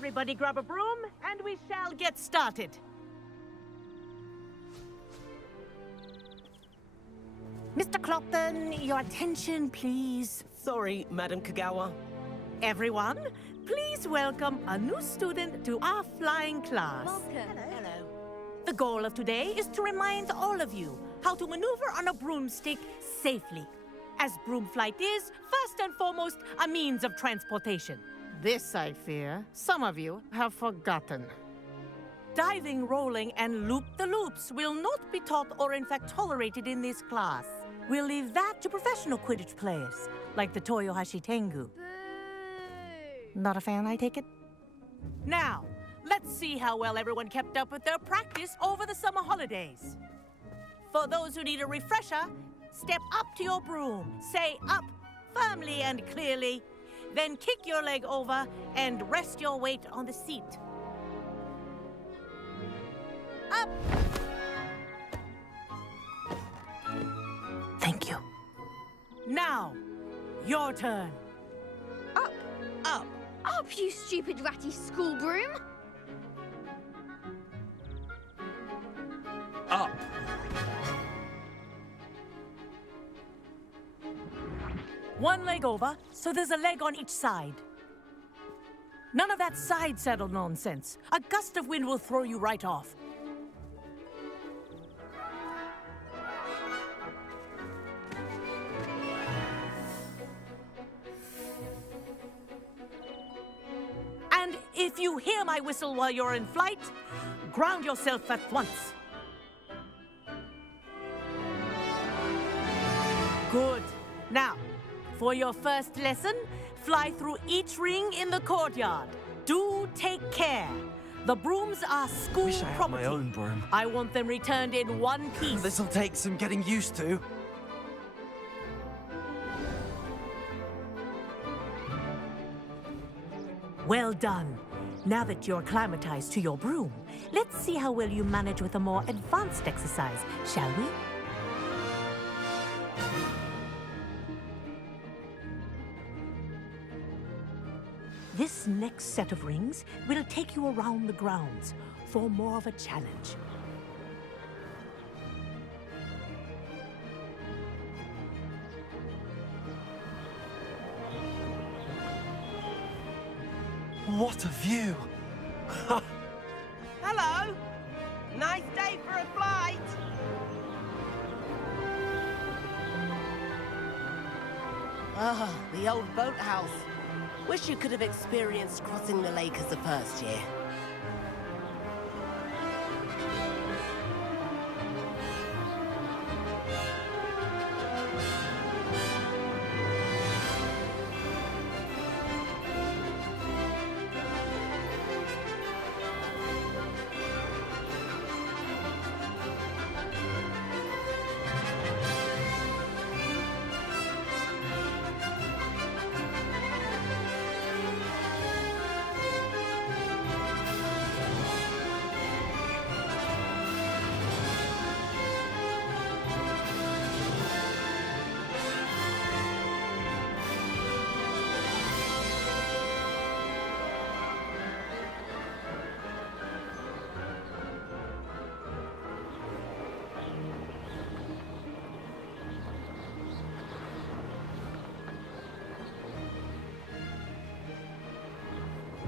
Everybody grab a broom, and we shall get started. Mr. Clopton, your attention, please. Sorry, Madam Kagawa. Everyone, please welcome a new student to our flying class. Welcome. Hello. The goal of today is to remind all of you how to maneuver on a broomstick safely, as broom flight is, first and foremost, a means of transportation. This, I fear, some of you have forgotten. Diving, rolling, and loop-the-loops will not be taught or in fact tolerated in this class. We'll leave that to professional Quidditch players, like the Toyohashi Tengu. Boo! Not a fan, I take it? Now, let's see how well everyone kept up with their practice over the summer holidays. For those who need a refresher, step up to your broom, say up firmly and clearly, then kick your leg over and rest your weight on the seat. Up! Thank you. Now, your turn. Up! Up! Up, you stupid ratty school broom! Up! One leg over, so there's a leg on each side. None of that side saddle nonsense. A gust of wind will throw you right off. And if you hear my whistle while you're in flight, ground yourself at once. Good. Now, for your first lesson, fly through each ring in the courtyard. Do take care. The brooms are school Wish I had property. my own broom. I want them returned in one piece. This'll take some getting used to. Well done. Now that you're acclimatized to your broom, let's see how well you manage with a more advanced exercise, shall we? This next set of rings will take you around the grounds for more of a challenge. What a view! Hello! Nice day for a flight! Ah, the old boathouse. Wish you could have experienced crossing the lake as a first year.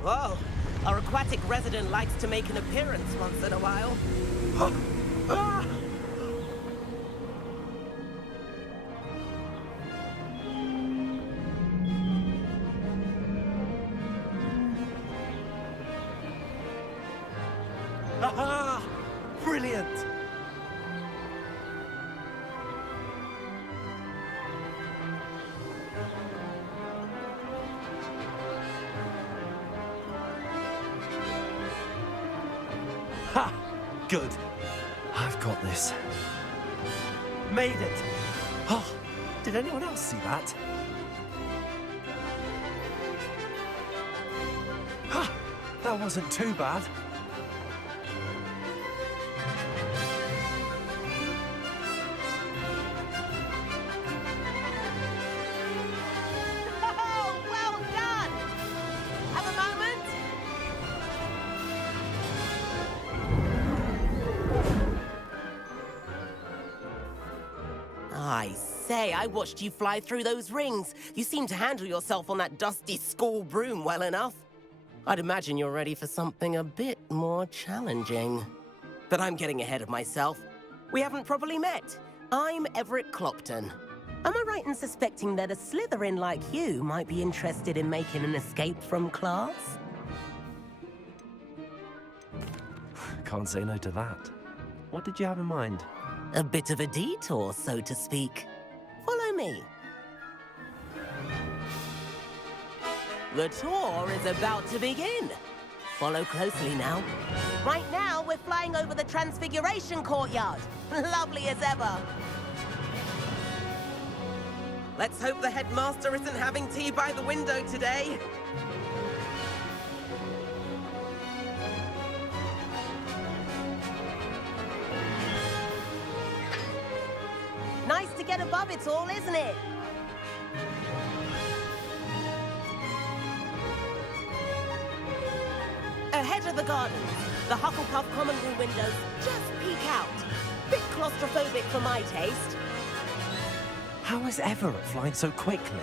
Whoa, our aquatic resident likes to make an appearance once in a while. Aha! Brilliant! Ha! Good. I've got this. Made it! Oh, did anyone else see that? Ha! That wasn't too bad. Oh, well done! Have a moment? I say, I watched you fly through those rings. You seem to handle yourself on that dusty school broom well enough. I'd imagine you're ready for something a bit more challenging. But I'm getting ahead of myself. We haven't properly met. I'm Everett Clopton. Am I right in suspecting that a Slytherin like you might be interested in making an escape from class? Can't say no to that. What did you have in mind? A bit of a detour, so to speak. Follow me. The tour is about to begin. Follow closely now. Right now, we're flying over the Transfiguration Courtyard. Lovely as ever. Let's hope the headmaster isn't having tea by the window today. Nice to get above it all, isn't it? Ahead of the gardens, the Hufflepuff common room windows just peek out. Bit claustrophobic for my taste. How is Everett flying so quickly?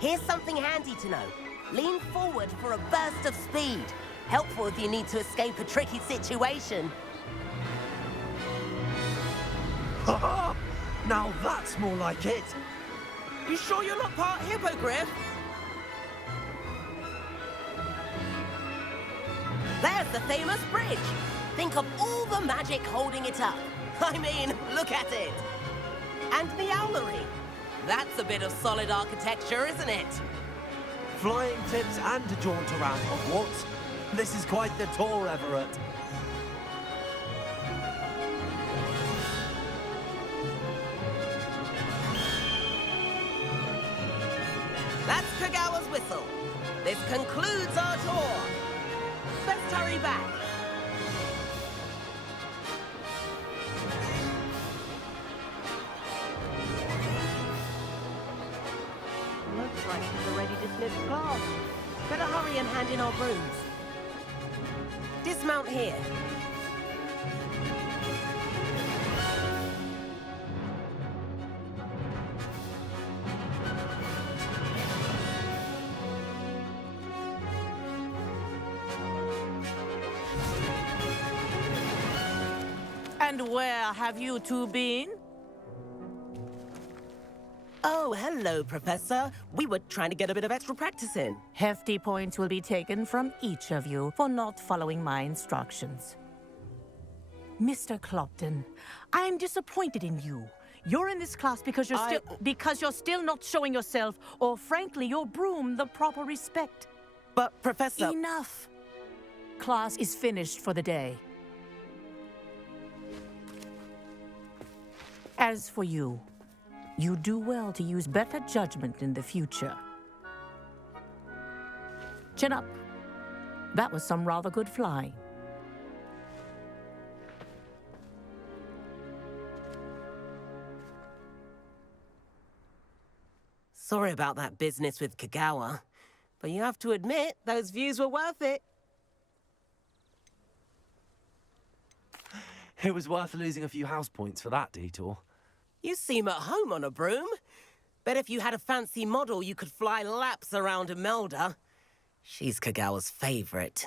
Here's something handy to know. Lean forward for a burst of speed. Helpful if you need to escape a tricky situation. Ha ha! Now that's more like it! You sure you're not part hippogriff? There's the famous bridge. Think of all the magic holding it up. I mean, look at it. And the owlery. That's a bit of solid architecture, isn't it? Flying tips and a jaunt around Hogwarts. This is quite the tour, Everett. That's Kagawa's whistle. This concludes our tour. Let's hurry back. Looks like we're ready to dismiss class. Better hurry and hand in our brooms. Dismount here. And where have you two been? Oh, hello, Professor. We were trying to get a bit of extra practice in. Hefty points will be taken from each of you for not following my instructions. Mr. Clopton, I'm disappointed in you. You're in this class because you're still not showing yourself, or frankly, your broom the proper respect. But, Professor... Enough. Class is finished for the day. As for you, you do well to use better judgment in the future. Chin up. That was some rather good flying. Sorry about that business with Kagawa, but you have to admit, those views were worth it. It was worth losing a few house points for that detour. You seem at home on a broom. Bet if you had a fancy model, you could fly laps around Imelda. She's Kagawa's favorite.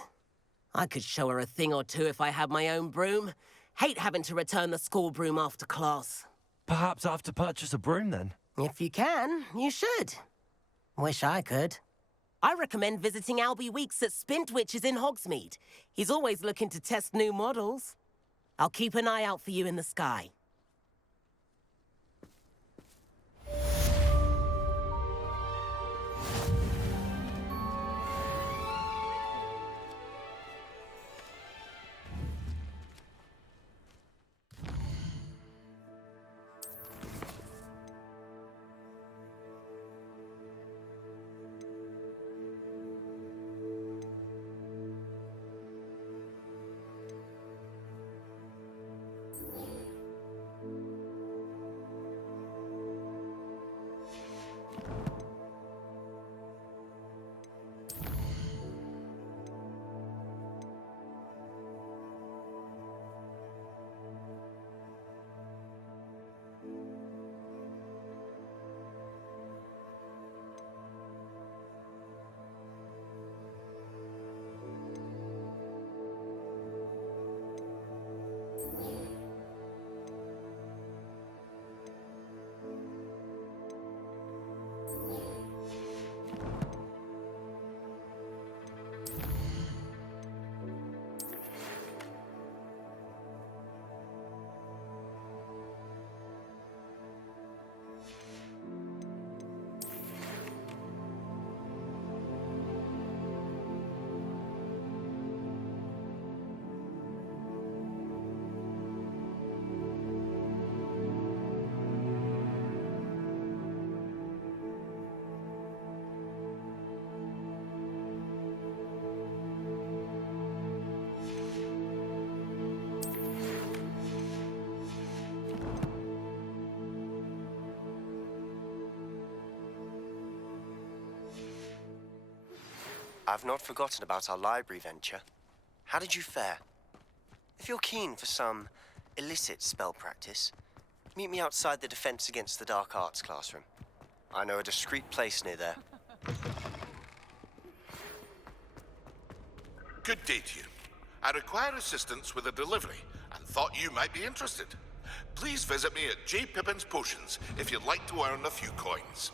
I could show her a thing or two if I had my own broom. Hate having to return the school broom after class. Perhaps I have to purchase a broom then. If you can, you should. Wish I could. I recommend visiting Albie Weeks at Spintwitches in Hogsmeade. He's always looking to test new models. I'll keep an eye out for you in the sky. I've not forgotten about our library venture. How did you fare? If you're keen for some illicit spell practice, meet me outside the Defense Against the Dark Arts classroom. I know a discreet place near there. Good day to you. I require assistance with a delivery and thought you might be interested. Please visit me at J. Pippin's Potions if you'd like to earn a few coins.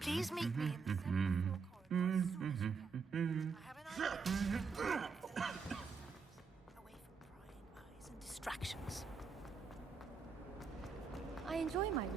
Please meet me in the I have an idea. Away from prying eyes and distractions. I enjoy my reading.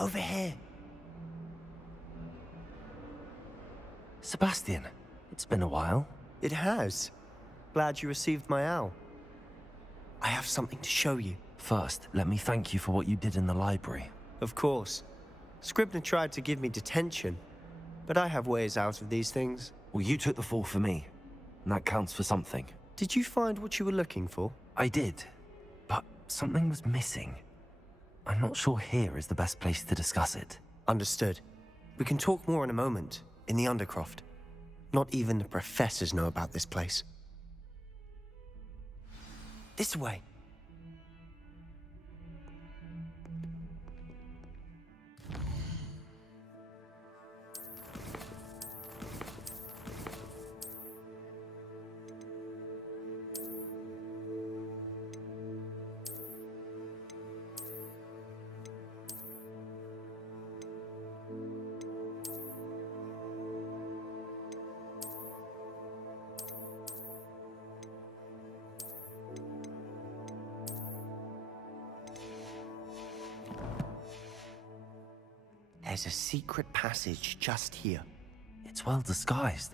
Over here. Sebastian, it's been a while. It has. Glad you received my owl. I have something to show you. First, let me thank you for what you did in the library. Of course. Scribner tried to give me detention, but I have ways out of these things. Well, you took the fall for me, and that counts for something. Did you find what you were looking for? I did, but something was missing. I'm not sure here is the best place to discuss it. Understood. We can talk more in a moment, in the Undercroft. Not even the professors know about this place. This way. There's a secret passage just here. It's well disguised.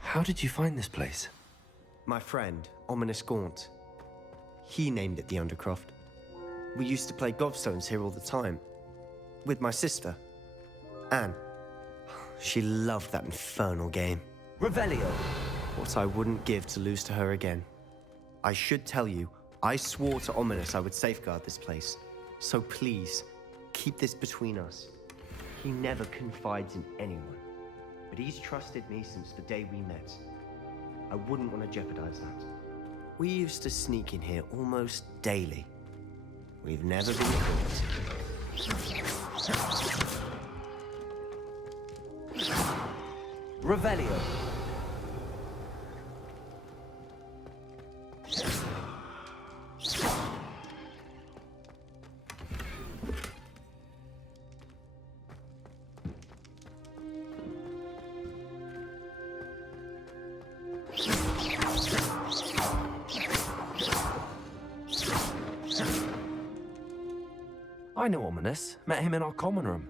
How did you find this place? My friend, Ominous Gaunt. He named it the Undercroft. We used to play gobstones here all the time. With my sister, Anne. She loved that infernal game. Revelio! What I wouldn't give to lose to her again. I should tell you, I swore to Ominous I would safeguard this place. So please, keep this between us. He never confides in anyone. But he's trusted me since the day we met. I wouldn't want to jeopardize that. We used to sneak in here almost daily. We've never been caught. Revelio! I know Ominous. Met him in our common room.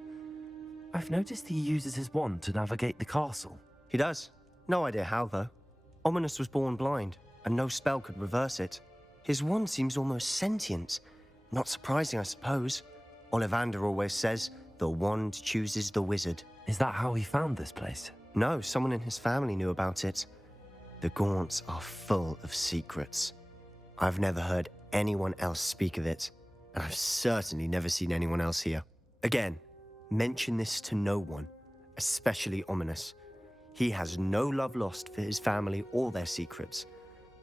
I've noticed he uses his wand to navigate the castle. He does. No idea how, though. Ominous was born blind, and no spell could reverse it. His wand seems almost sentient. Not surprising, I suppose. Ollivander always says, the wand chooses the wizard. Is that how he found this place? No, someone in his family knew about it. The Gaunts are full of secrets. I've never heard anyone else speak of it, and I've certainly never seen anyone else here. Again, mention this to no one, especially Ominous. He has no love lost for his family or their secrets,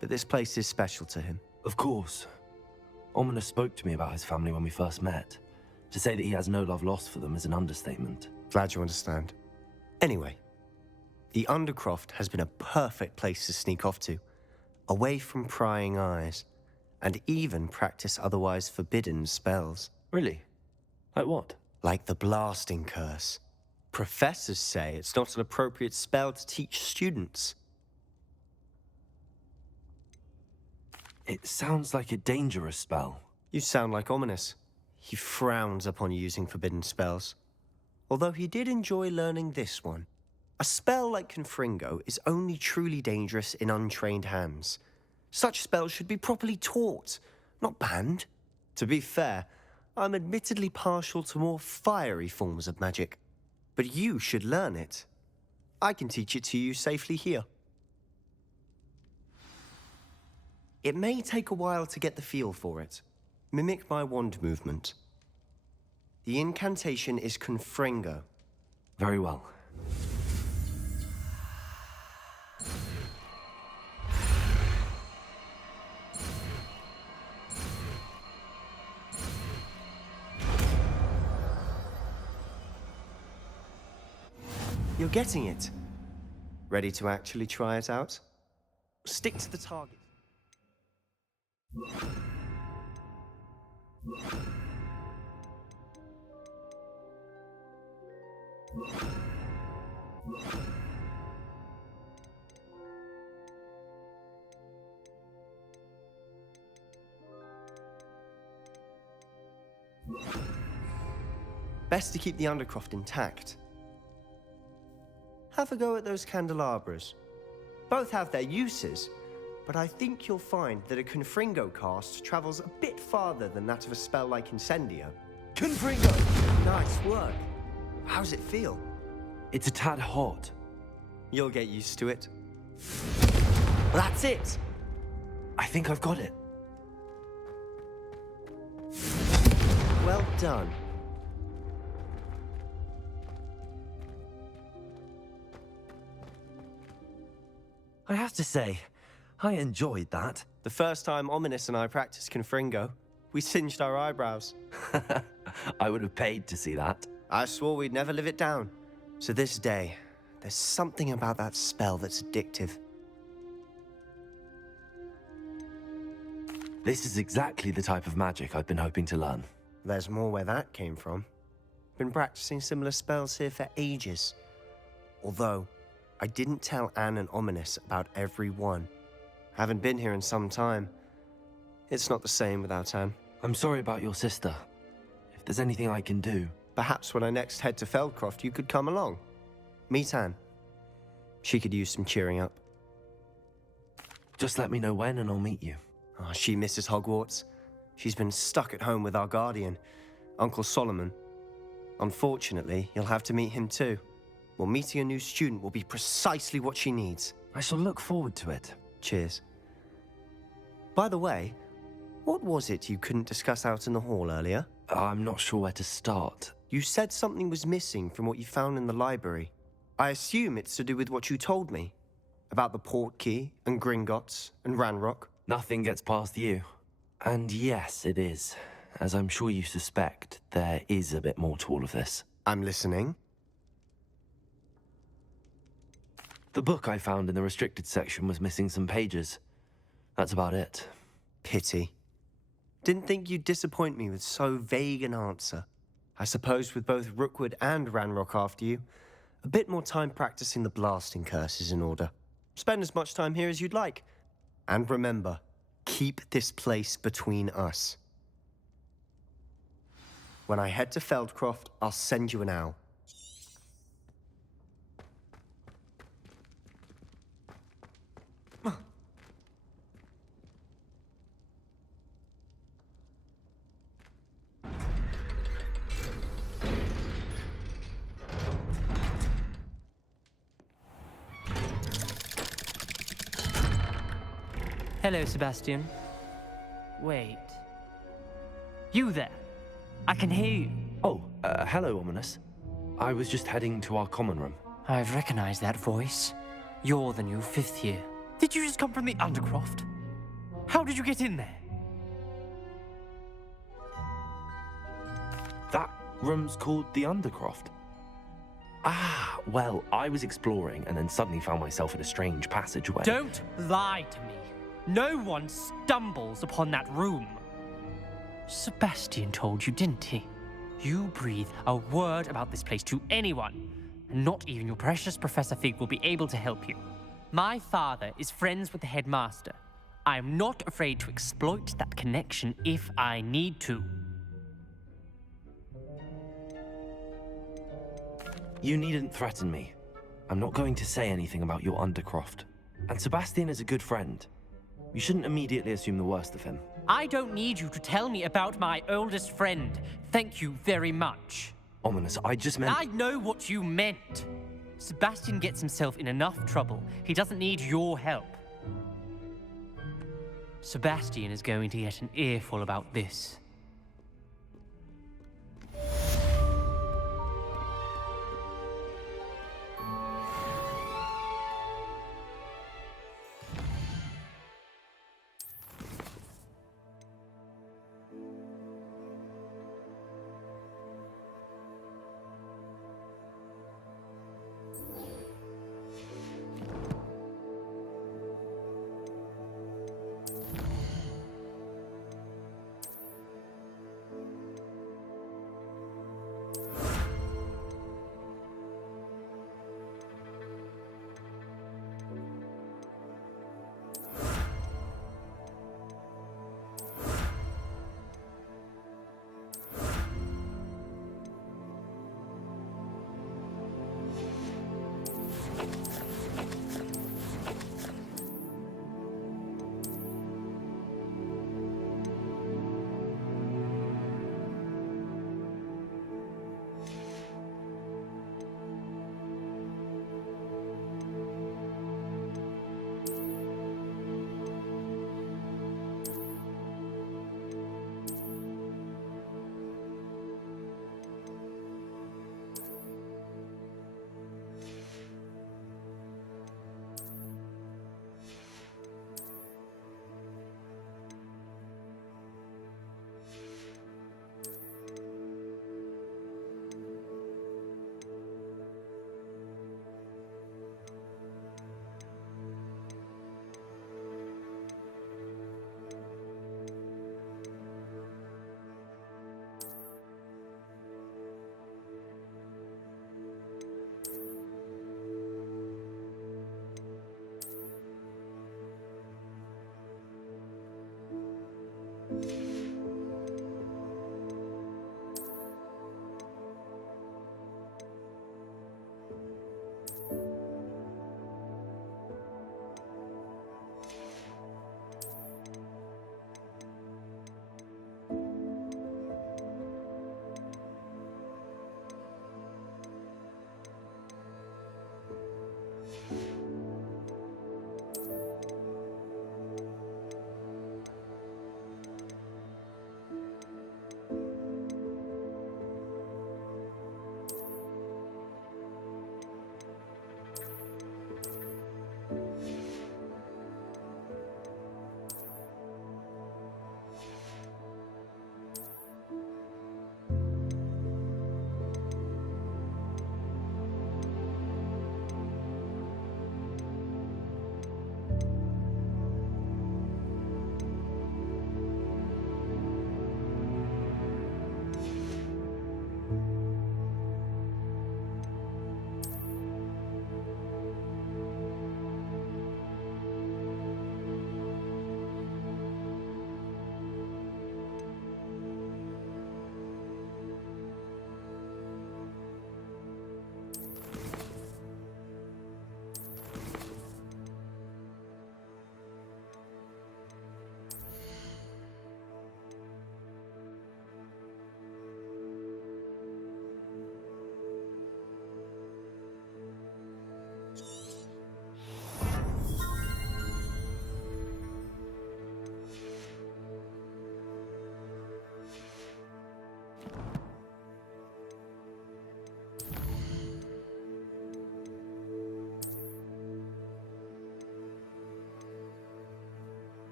but this place is special to him. Of course. Ominous spoke to me about his family when we first met. To say that he has no love lost for them is an understatement. Glad you understand. Anyway, the Undercroft has been a perfect place to sneak off to, away from prying eyes, and even practice otherwise forbidden spells. Really? Like what? Like the blasting curse. Professors say it's not an appropriate spell to teach students. It sounds like a dangerous spell. You sound like Ominous. He frowns upon using forbidden spells. Although he did enjoy learning this one. A spell like Confringo is only truly dangerous in untrained hands. Such spells should be properly taught, not banned. To be fair, I'm admittedly partial to more fiery forms of magic. But you should learn it. I can teach it to you safely here. It may take a while to get the feel for it. Mimic my wand movement. The incantation is Confringo. Very well. You're getting it. Ready to actually try it out? Stick to the target. Best to keep the Undercroft intact. Have a go at those candelabras. Both have their uses, but I think you'll find that a Confringo cast travels a bit farther than that of a spell like Incendio. Confringo! Nice work. How's it feel? It's a tad hot. You'll get used to it. That's it! I think I've got it. Well done. I have to say, I enjoyed that. The first time Ominous and I practiced Confringo, we singed our eyebrows. I would have paid to see that. I swore we'd never live it down. To this day, there's something about that spell that's addictive. This is exactly the type of magic I've been hoping to learn. There's more where that came from. Been practicing similar spells here for ages. Although, I didn't tell Anne and Ominous about every one. Haven't been here in some time. It's not the same without Anne. I'm sorry about your sister. If there's anything I can do... Perhaps when I next head to Feldcroft, you could come along. Meet Anne. She could use some cheering up. Just let me know when and I'll meet you. Oh, she misses Hogwarts. She's been stuck at home with our guardian, Uncle Solomon. Unfortunately, you'll have to meet him too. Well, meeting a new student will be precisely what she needs. I shall look forward to it. Cheers. By the way, what was it you couldn't discuss out in the hall earlier? I'm not sure where to start. You said something was missing from what you found in the library. I assume it's to do with what you told me. About the Portkey, and Gringotts, and Ranrock. Nothing gets past you. And yes, it is. As I'm sure you suspect, there is a bit more to all of this. I'm listening. The book I found in the restricted section was missing some pages. That's about it. Pity. Didn't think you'd disappoint me with so vague an answer. I suppose with both Rookwood and Ranrock after you, a bit more time practicing the blasting curse is in order. Spend as much time here as you'd like. And remember, keep this place between us. When I head to Feldcroft, I'll send you an owl. Hello, Sebastian. Wait. You there? I can hear you. Oh, hello, Ominous. I was just heading to our common room. I've recognized that voice. You're the new 5th year. Did you just come from the Undercroft? How did you get in there? That room's called the Undercroft. Ah, well, I was exploring and then suddenly found myself in a strange passageway. Don't lie to me. No one stumbles upon that room. Sebastian told you, didn't he? You breathe a word about this place to anyone, and not even your precious Professor Fig will be able to help you. My father is friends with the headmaster. I am not afraid to exploit that connection if I need to. You needn't threaten me. I'm not going to say anything about your Undercroft. And Sebastian is a good friend. You shouldn't immediately assume the worst of him. I don't need you to tell me about my oldest friend. Thank you very much. Ominous, I just meant... I know what you meant. Sebastian gets himself in enough trouble. He doesn't need your help. Sebastian is going to get an earful about this.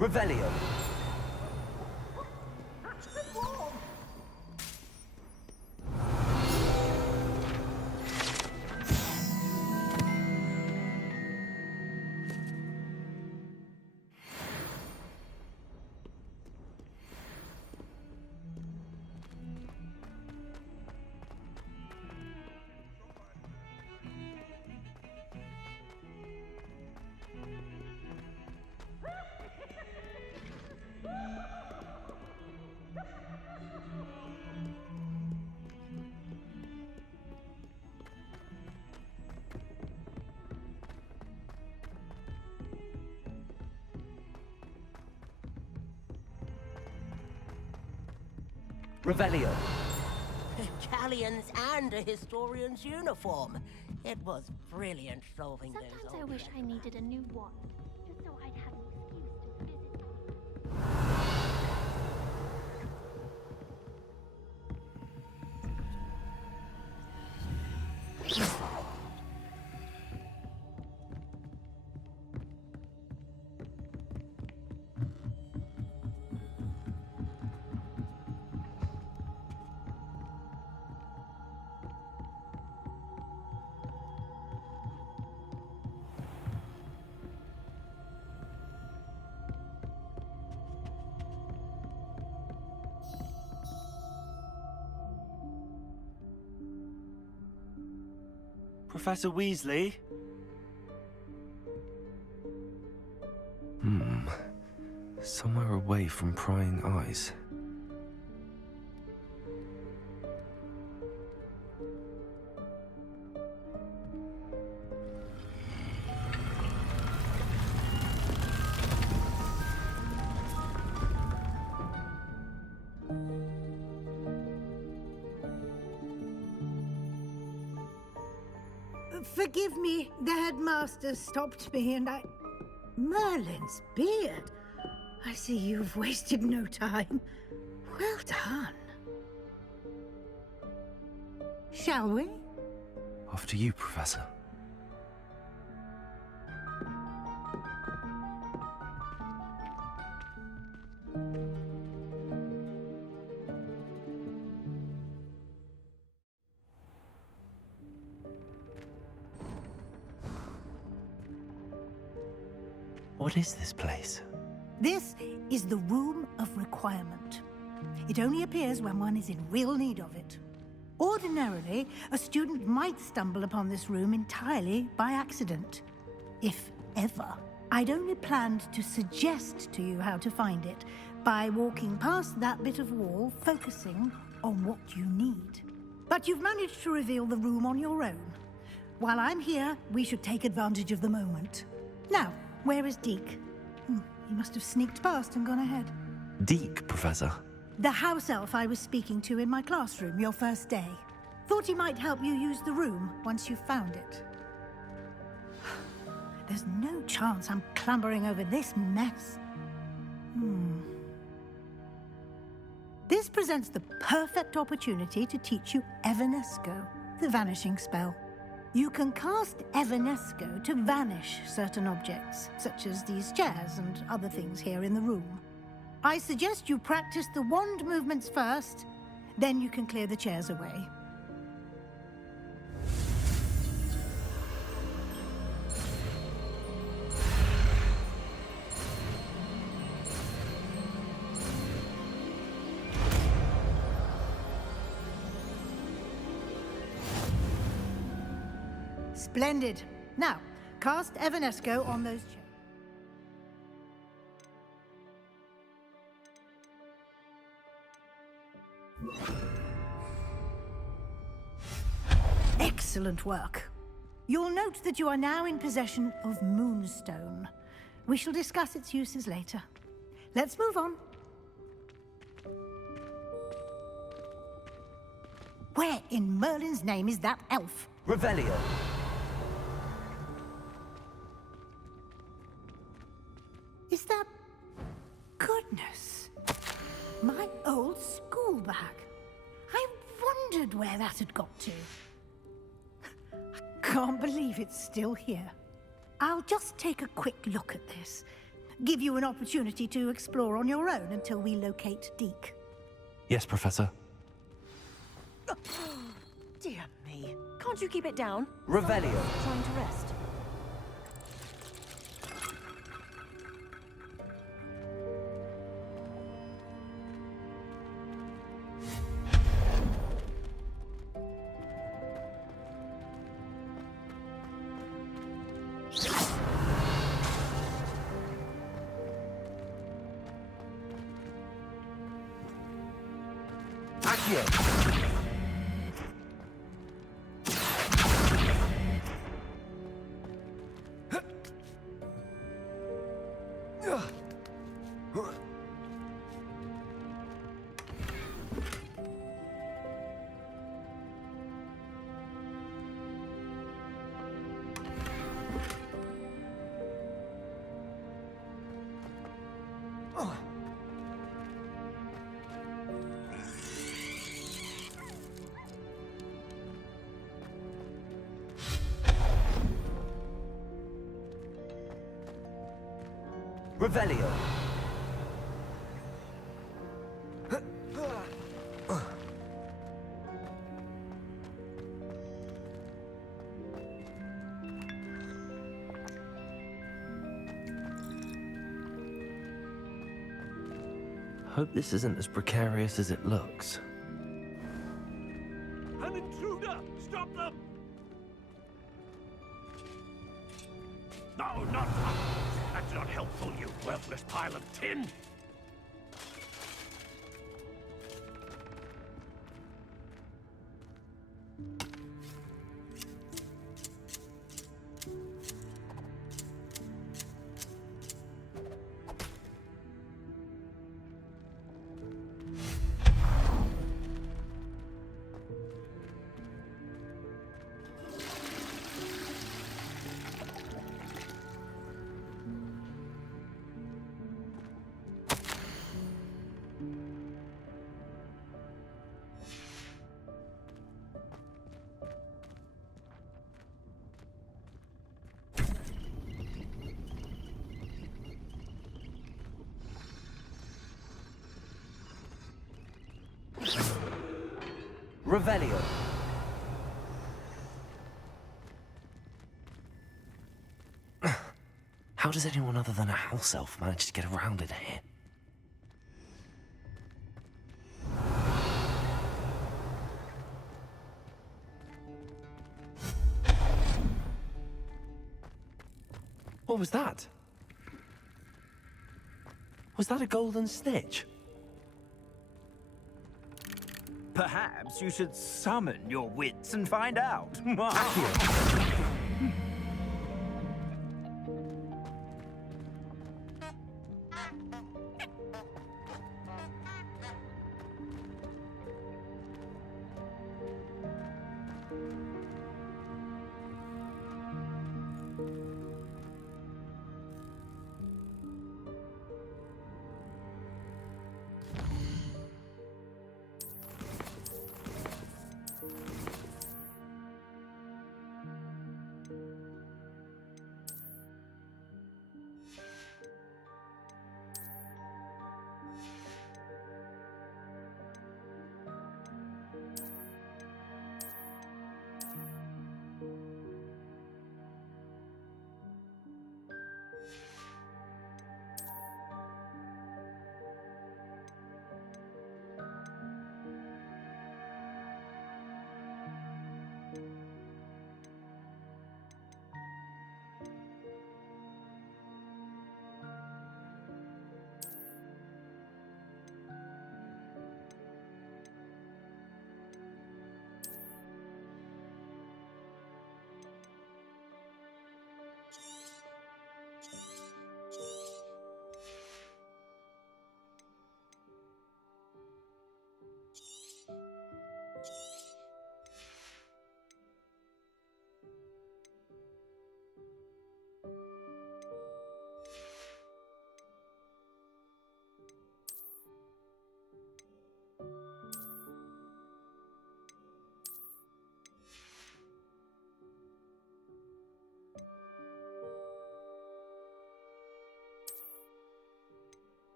Revelio. Revelio. Galleons and a historian's uniform. It was brilliant solving those Sometimes I old wish I enigmas. needed a new wand, just so I'd have an excuse to visit. Professor Weasley? Somewhere away from prying eyes. Forgive me, the headmaster stopped me and I... Merlin's beard. I see you've wasted no time. Well done. Shall we? After you, Professor. What is this place? This is the Room of Requirement. It only appears when one is in real need of it. Ordinarily, a student might stumble upon this room entirely by accident. If ever. I'd only planned to suggest to you how to find it by walking past that bit of wall, focusing on what you need. But you've managed to reveal the room on your own. While I'm here, we should take advantage of the moment. Now, where is Deke? He must have sneaked past and gone ahead. Deke, Professor. The house elf I was speaking to in my classroom your first day. Thought he might help you use the room once you found it. There's no chance I'm clambering over this mess. This presents the perfect opportunity to teach you Evanesco, the vanishing spell. You can cast Evanesco to vanish certain objects, such as these chairs and other things here in the room. I suggest you practice the wand movements first, then you can clear the chairs away. Splendid. Now, cast Evanesco on those chairs. Excellent work. You'll note that you are now in possession of Moonstone. We shall discuss its uses later. Let's move on. Where in Merlin's name is that elf? Revelio. Is that... Goodness. My old school bag. I wondered where that had got to. I can't believe it's still here. I'll just take a quick look at this. give you an opportunity to explore on your own until we locate Deke. Yes, Professor. Dear me. Can't you keep it down? Revelio. Trying to rest. Revelio. Hope this isn't as precarious as it looks. An intruder! Stop them! No, not that. That's not helpful, you worthless pile of tin! Revelio. How does anyone other than a house elf manage to get around in here? What was that? Was that a golden snitch? Perhaps you should summon your wits and find out.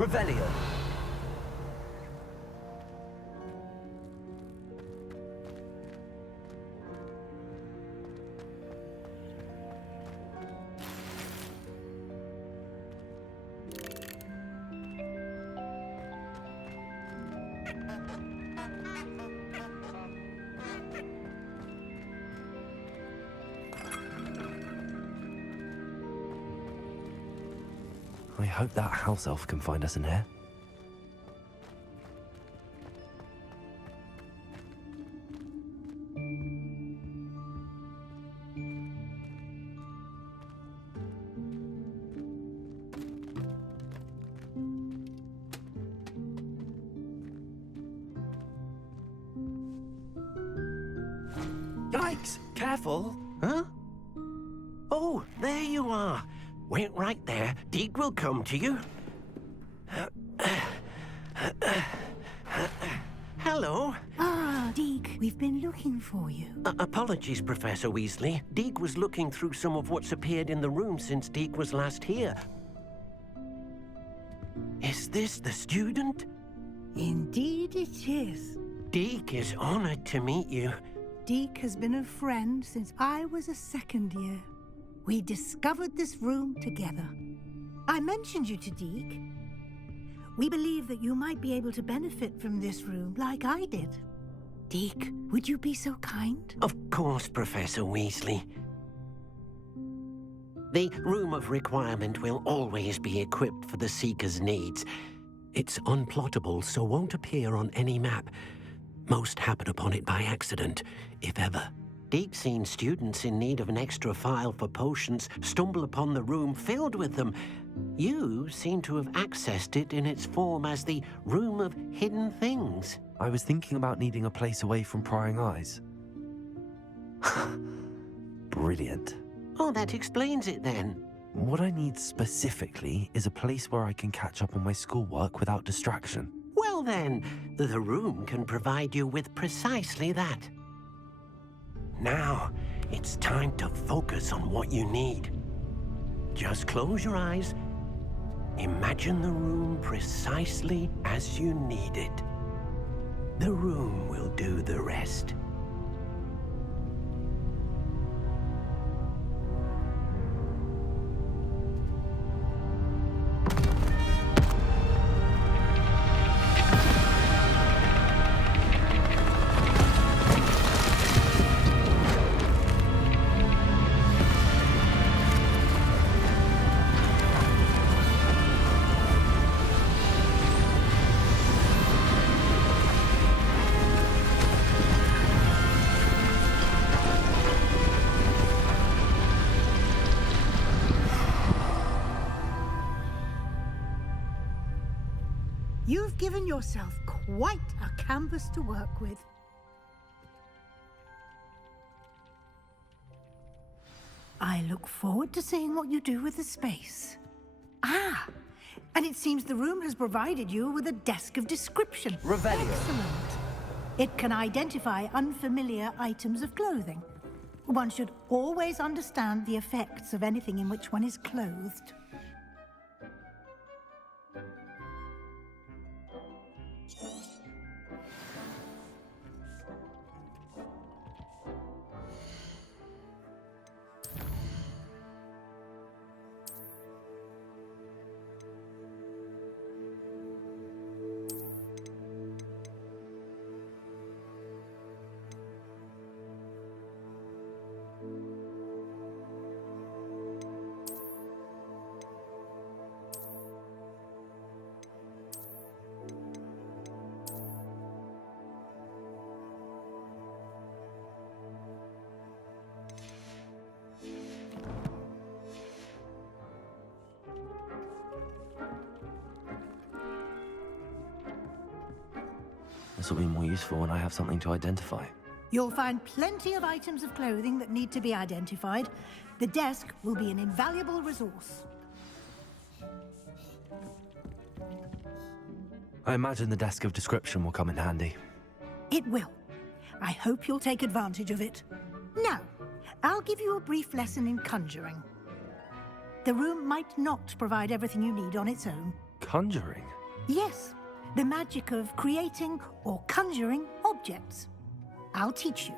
Revelio. I hope that house elf can find us in here. Yikes! Careful! Huh? Oh, there you are. Wait right there. Deke will come to you. Hello. Ah, Deke, we've been looking for you. Apologies, Professor Weasley. Deke was looking through some of what's appeared in the room since Deke was last here. Is this the student? Indeed it is. Deke is honored to meet you. Deke has been a friend since I was a second year. We discovered this room together. I mentioned you to Deke. We believe that you might be able to benefit from this room like I did. Deke, would you be so kind? Of course, Professor Weasley. The Room of Requirement will always be equipped for the Seeker's needs. It's unplottable, so won't appear on any map. Most happen upon it by accident, if ever. Deke's seen students in need of an extra file for potions stumble upon the room filled with them. You seem to have accessed it in its form as the Room of Hidden Things. I was thinking about needing a place away from prying eyes. Brilliant. Oh, that explains it then. What I need specifically is a place where I can catch up on my schoolwork without distraction. Well then, the room can provide you with precisely that. Now, it's time to focus on what you need. Just close your eyes. Imagine the room precisely as you need it. The room will do the rest. You've given yourself quite a canvas to work with. I look forward to seeing what you do with the space. Ah, and it seems the room has provided you with a desk of description. Revelio. Excellent. It can identify unfamiliar items of clothing. One should always understand the effects of anything in which one is clothed. This will be more useful when I have something to identify. You'll find plenty of items of clothing that need to be identified. The desk will be an invaluable resource. I imagine the desk of description will come in handy. It will. I hope you'll take advantage of it. Now, I'll give you a brief lesson in conjuring. The room might not provide everything you need on its own. Conjuring? Yes, the magic of creating or conjuring objects. I'll teach you.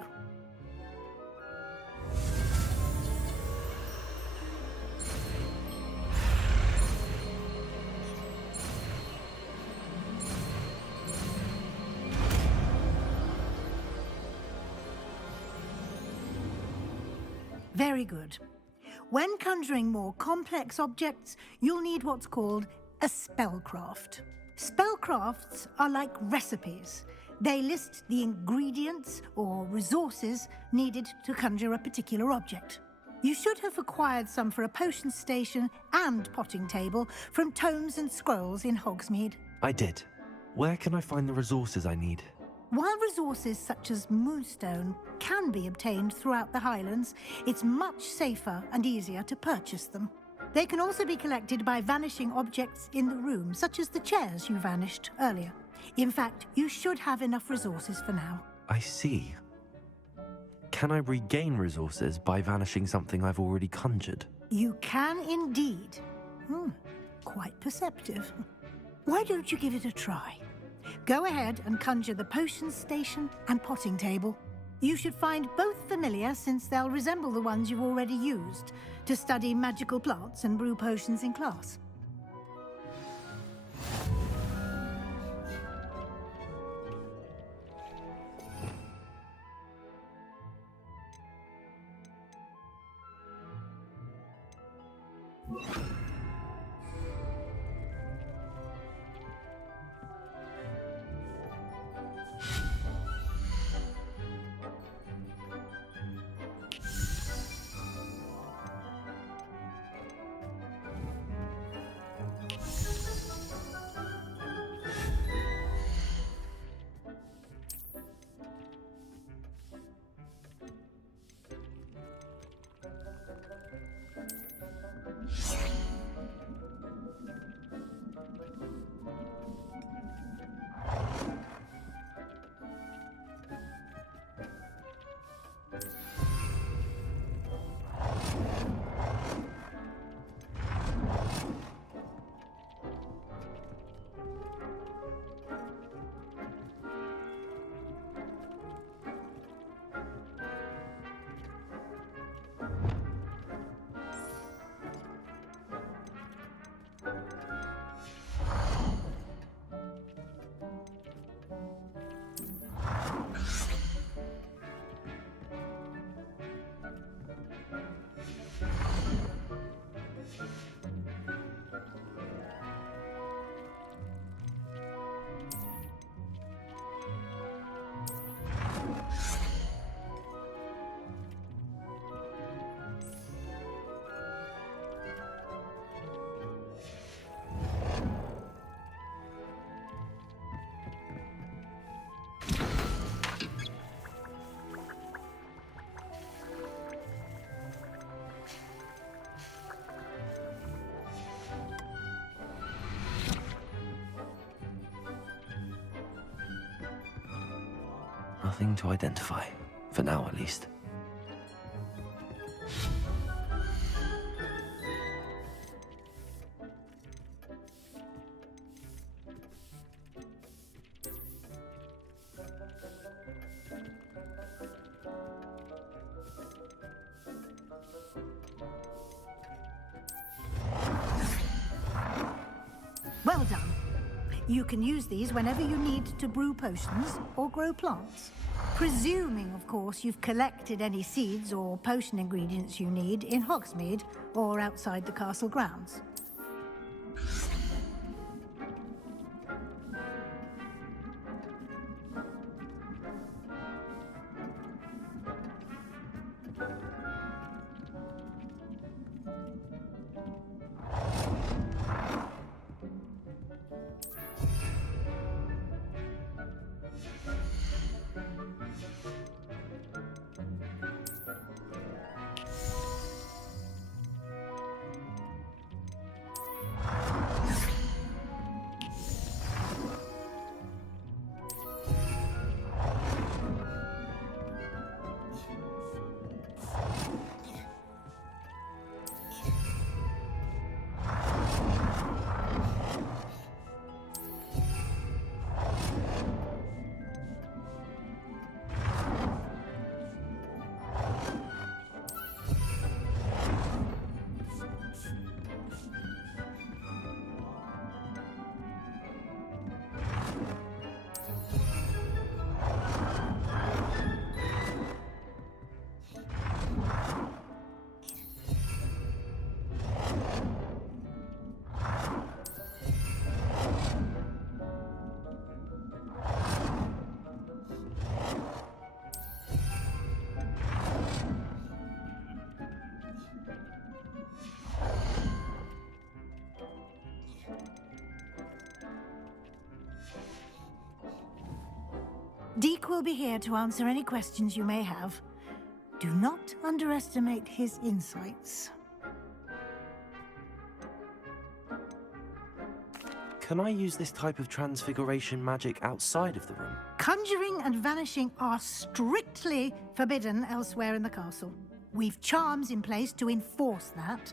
Very good. When conjuring more complex objects, you'll need what's called a spellcraft. Spellcrafts are like recipes. They list the ingredients or resources needed to conjure a particular object. You should have acquired some for a potion station and potting table from tomes and scrolls in Hogsmeade. I did. Where can I find the resources I need? While resources such as moonstone can be obtained throughout the Highlands, it's much safer and easier to purchase them. They can also be collected by vanishing objects in the room, such as the chairs you vanished earlier. In fact, you should have enough resources for now. I see. Can I regain resources by vanishing something I've already conjured? You can indeed. Quite perceptive. Why don't you give it a try? Go ahead and conjure the potion station and potting table. You should find both familiar, since they'll resemble the ones you've already used to study magical plants and brew potions in class. Nothing to identify, for now at least. Well done. You can use these whenever you need to brew potions or grow plants. Presuming, of course, you've collected any seeds or potion ingredients you need in Hogsmeade or outside the castle grounds. Deke will be here to answer any questions you may have. Do not underestimate his insights. Can I use this type of transfiguration magic outside of the room? Conjuring and vanishing are strictly forbidden elsewhere in the castle. We've charms in place to enforce that.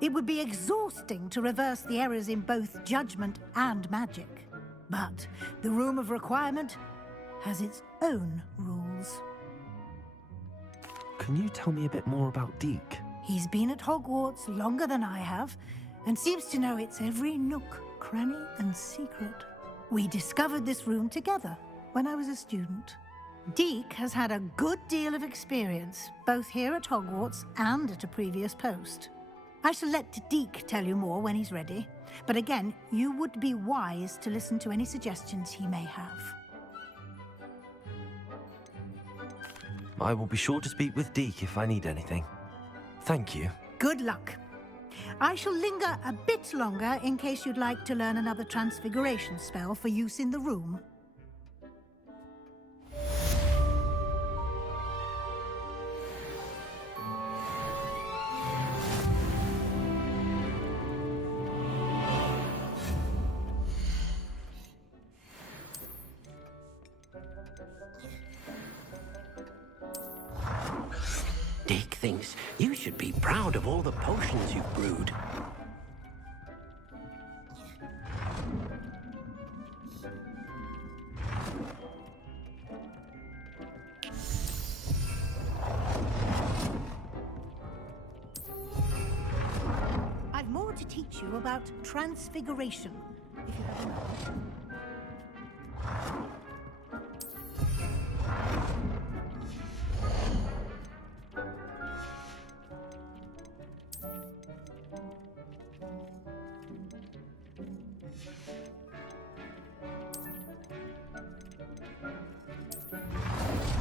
It would be exhausting to reverse the errors in both judgment and magic. But the Room of Requirement has its own rules. Can you tell me a bit more about Deke? He's been at Hogwarts longer than I have, and seems to know its every nook, cranny, and secret. We discovered this room together when I was a student. Deke has had a good deal of experience, both here at Hogwarts and at a previous post. I shall let Deke tell you more when he's ready, but again, you would be wise to listen to any suggestions he may have. I will be sure to speak with Deke if I need anything. Thank you. Good luck. I shall linger a bit longer in case you'd like to learn another transfiguration spell for use in the room. Deke thinks you should be proud of all the potions you've brewed. I've more to teach you about transfiguration, if you have a moment.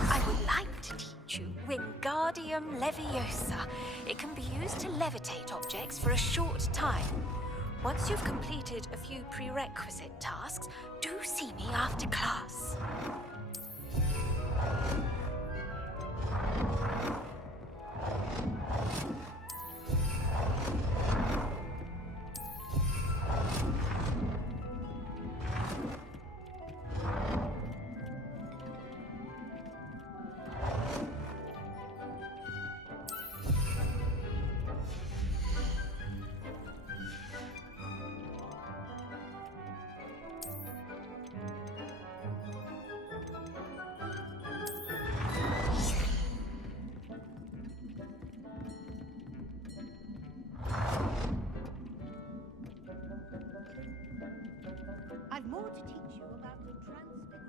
I would like to teach you Wingardium Leviosa. It can be used to levitate objects for a short time. Once you've completed a few prerequisite tasks, do see me after class. I've more to teach you about transfiguration.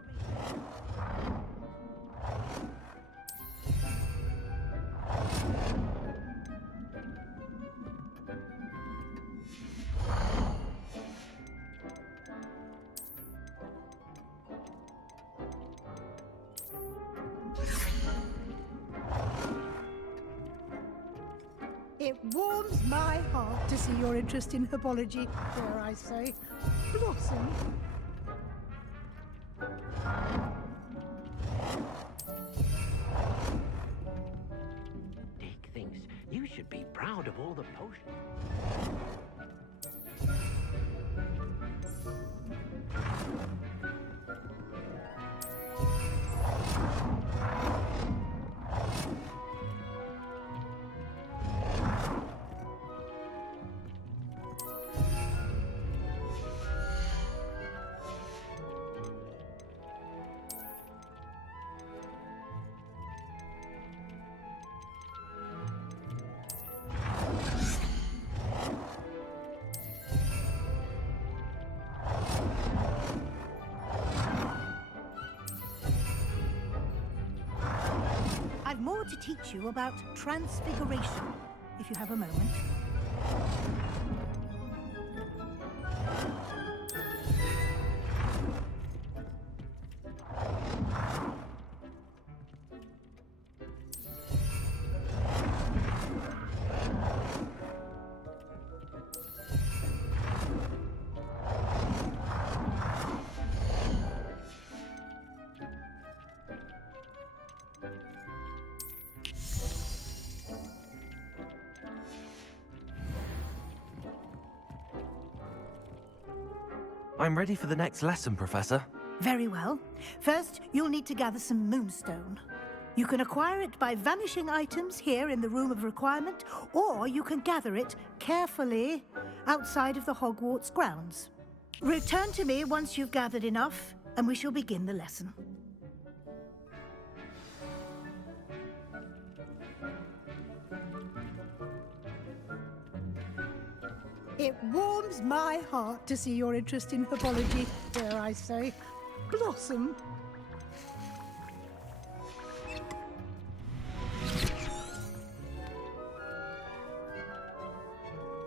It warms my heart to see your interest in herbology, dare I say, blossom. Deke thinks you should be proud of all the potions. I've more to teach you about transfiguration, if you have a moment. I'm ready for the next lesson, Professor. Very well. First, you'll need to gather some moonstone. You can acquire it by vanishing items here in the Room of Requirement, or you can gather it carefully outside of the Hogwarts grounds. Return to me once you've gathered enough, and we shall begin the lesson. It warms my heart to see your interest in herbology, dare I say, blossom.